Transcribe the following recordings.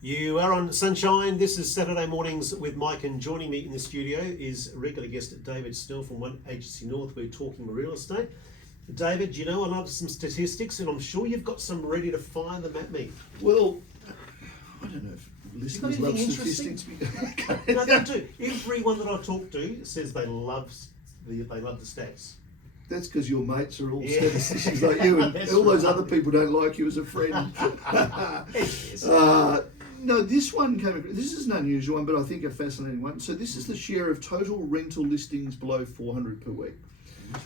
You are on Sonshine. This is Saturday mornings with Mike, and joining me in the studio is regular guest David Snell from One Agency North. We're talking real estate. David, you know I love some statistics, and I'm sure you've got some ready to fire them at me. Well, I don't know if listeners love statistics. No, they do. Everyone that I talk to says they love the stats. That's because your mates are all statisticians like you, and all those other people don't like you as a friend. No, this one this is an unusual one, but I think a fascinating one. So this is the share of total rental listings below 400 per week.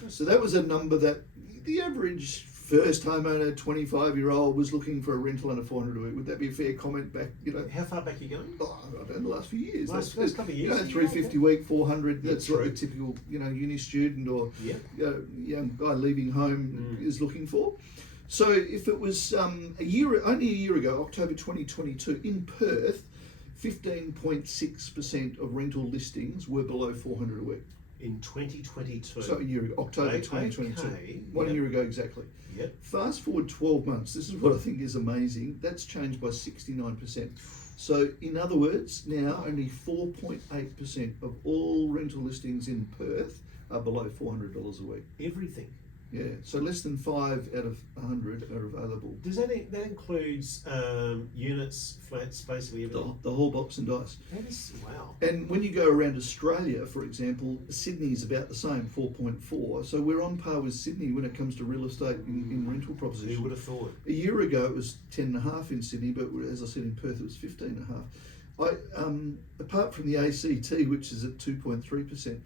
So that was a number that the average first homeowner, 25-year-old, was looking for a rental under 400 a week. Would that be a fair comment back? How far back are you going? Oh, I don't know, the last few years. Last couple of years. 350 a week, 400. That's what a typical, uni student or young guy leaving home is looking for. So if it was only a year ago, October 2022, in Perth, 15.6% of rental listings were below 400 a week. In 2022. So a year ago, October 2022. Okay. One year ago exactly. Yep. Fast forward 12 months, this is what I think is amazing. That's changed by 69%. So in other words, now only 4.8% of all rental listings in Perth are below $400 a week. Everything. Yeah, so less than 5 out of 100 are available. Does that includes units, flats, basically everything? The whole box and dice. That is, wow. And when you go around Australia, for example, Sydney's about the same, 4.4. So we're on par with Sydney when it comes to real estate in rental proposition. Who would have thought? A year ago it was 10.5 in Sydney, but as I said in Perth it was 15.5. Apart from the ACT, which is at 2.3%,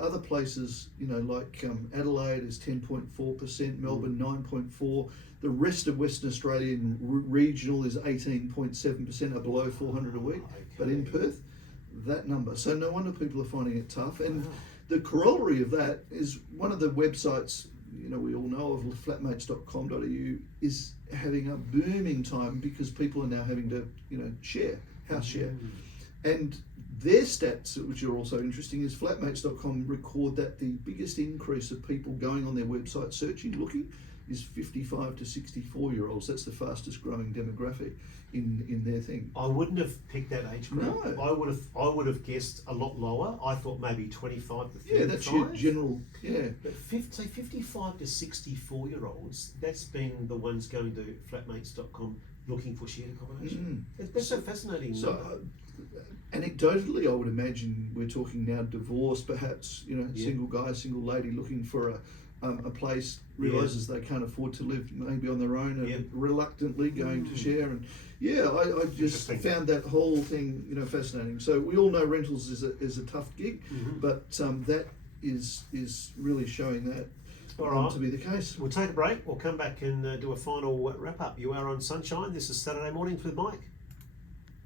other places, like Adelaide is 10.4%, Melbourne 9.4%. The rest of Western Australian regional is 18.7% are below 400 a week. Okay. But in Perth, that number. So no wonder people are finding it tough. And the corollary of that is one of the websites, we all know of, flatmates.com.au, is having a booming time because people are now having to, share, house share. And their stats, which are also interesting, is flatmates.com record that the biggest increase of people going on their website searching, looking, is 55 to 64-year-olds. That's the fastest growing demographic in their thing. I wouldn't have picked that age group. No. I would have guessed a lot lower. I thought maybe 25 to 35. Yeah, that's your general, But 55 to 64-year-olds, that's been the ones going to flatmates.com looking for shared accommodation. That's so fascinating. So, anecdotally, I would imagine we're talking now divorce, perhaps, single guy, single lady looking for a place, realises they can't afford to live maybe on their own and reluctantly going to share. And I just found that whole thing fascinating. So we all know rentals is a tough gig, but that is really showing that to be the case. We'll take a break. We'll come back and do a final wrap up. You are on Sonshine. This is Saturday Mornings with Mike.